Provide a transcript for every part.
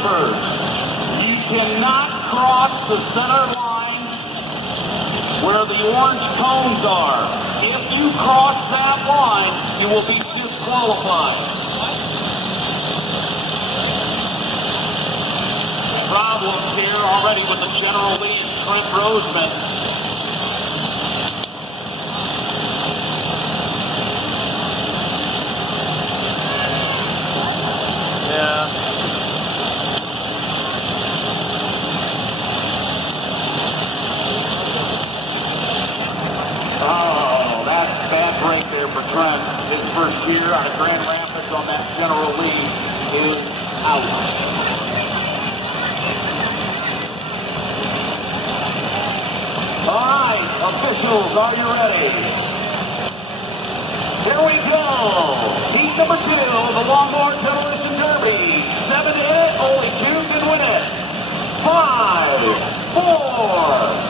drivers, you cannot cross the center line where the orange cones are. If you cross that line, you will be disqualified. Problems here already with the General Lee and Trent Roseman. Break there for Trent. His first year out of Grand Rapids on that General Lee is out. All right, officials, are you ready? Here we go. Heat number 2, the Longmore Demolition Derby. 7 in it, only 2 can win it. 5, 4.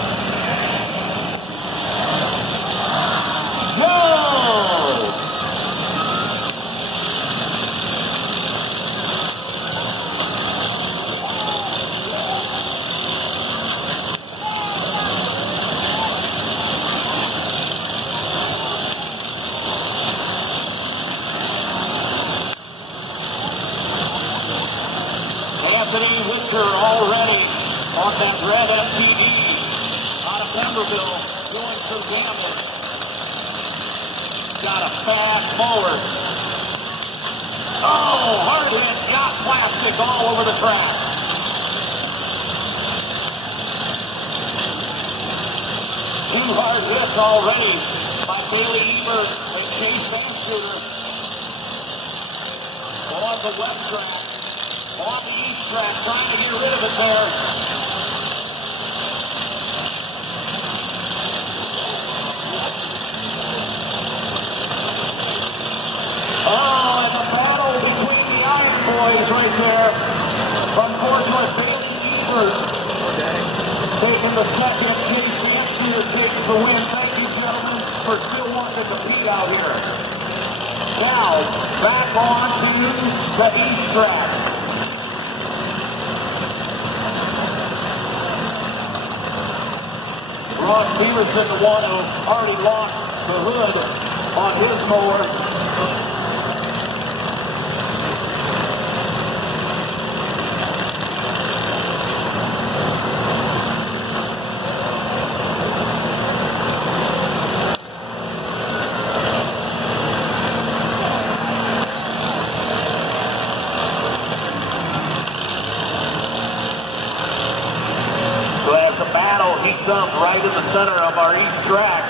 Already on that red MTV out of Pemberville, doing some damage. Got a fast mower. Oh, hard hit, got plastic all over the track. Two hard hits already by Bailey Ebert and Chase Vanshooter on the west track. On the east track, trying to get rid of it there. Oh, and the battle between the Iron Boys right there. Unfortunately, Bailey Ebert taking the second. Chase Vanshooter takes the win. Thank you, gentlemen, for still wanting to be out here. Now, back on to the east track. Ross Peterson, the one who already lost the hood on his mower. So as the battle heats up right in the center of our east track.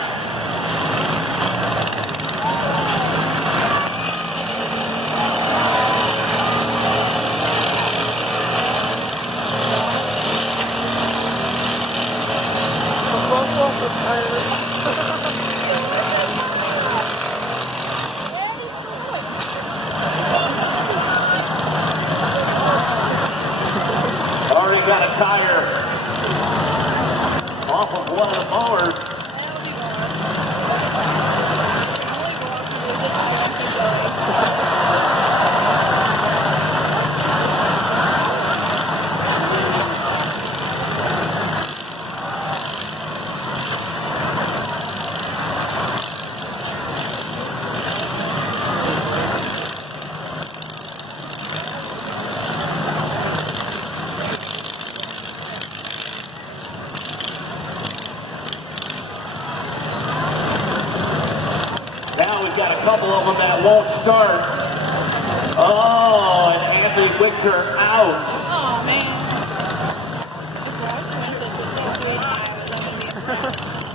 Already got a tire off of one of the mowers. Got a couple of them that won't start. Oh, and Anthony Victor out. Oh, man.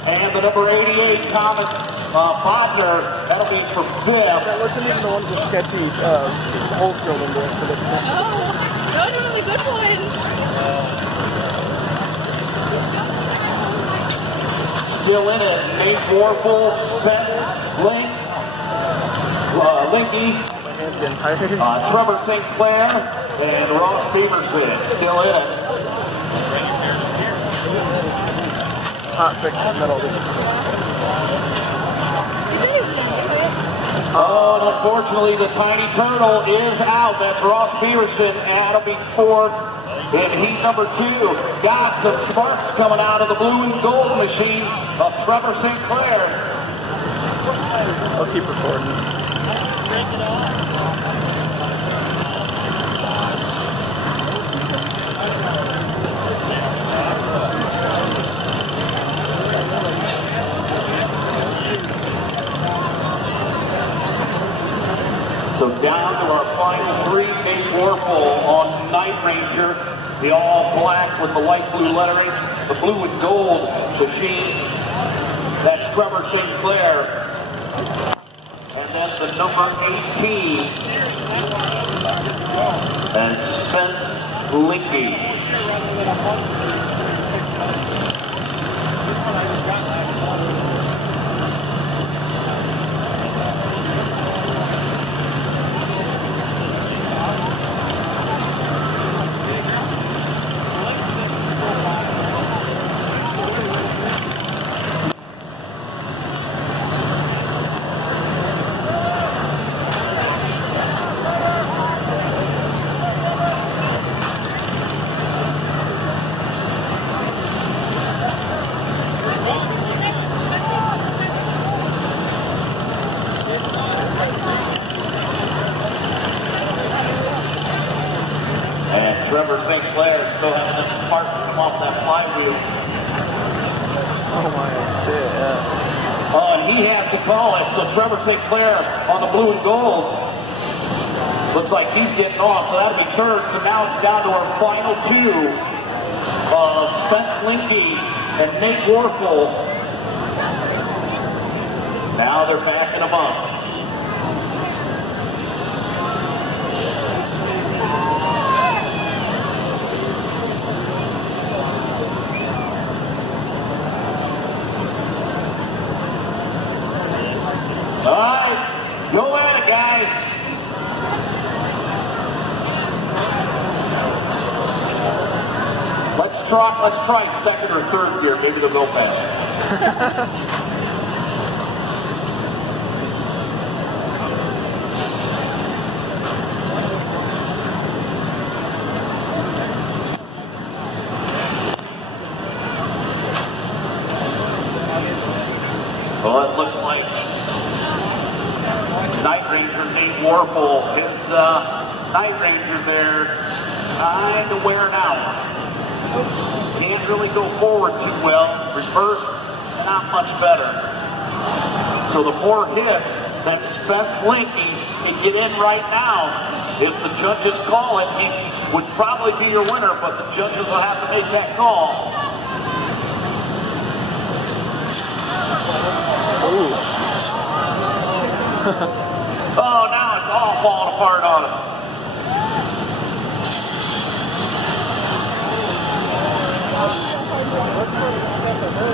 And the number 88, Thomas Bodner, that'll be for 5th. That wasn't even the one with sketchy wholesale number. Oh, those are really good ones. Still in it, Nate Warfel, Spence, Link. Linky, Trevor St. Clair, and Ross Peterson still in it. Hot fix in the middle. Oh, and unfortunately, the tiny turtle is out. That's Ross Beaverson, Adam being fourth in heat number 2. Got some sparks coming out of the blue and gold machine of Trevor St. Clair. I'll keep recording. So down to our final 3, Nate Warfel on Night Ranger, the all black with the light blue lettering, the blue and gold machine. That's Trevor St. Clair. And then the number 18, and Spence Linky. And Trevor St. Clair still having them sparks come off that flywheel. Oh my, that's it, yeah. Oh, and he has to call it. So Trevor St. Clair on the blue and gold. Looks like he's getting off, so that'll be third. So now it's down to our final 2 of Spence Linky and Nate Warfel. Now they're backing them up. All right, go at it, guys. Let's try second or third gear. Maybe they'll go fast. Well, it looks like Night Ranger Nate Warfel, his Night Ranger there, kind of wearing out. Can't really go forward too well. Reverse, not much better. So the 4 hits that Spence Linky can get in right now. If the judges call it, he would probably be your winner, but the judges will have to make that call. Oh, now it's all falling apart on him.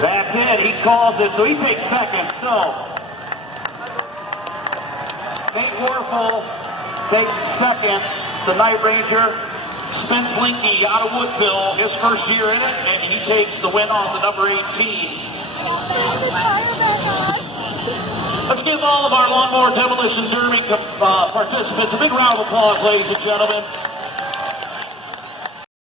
That's it. He calls it, so he takes second. So Nate Warfel takes second. The Night Ranger. Spence Linky out of Woodville, his first year in it, and he takes the win on the number 18. Let's give all of our Lawnmower Demolition Derby participants a big round of applause, ladies and gentlemen.